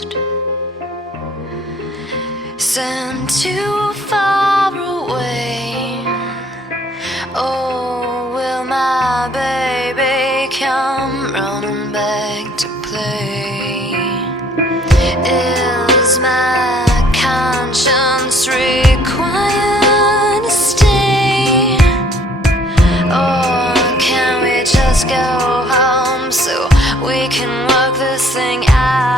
lost, sent too far away. Oh, will my baby come running back to play? Is my conscience required to stay, or can we just go home so we can work this thing out?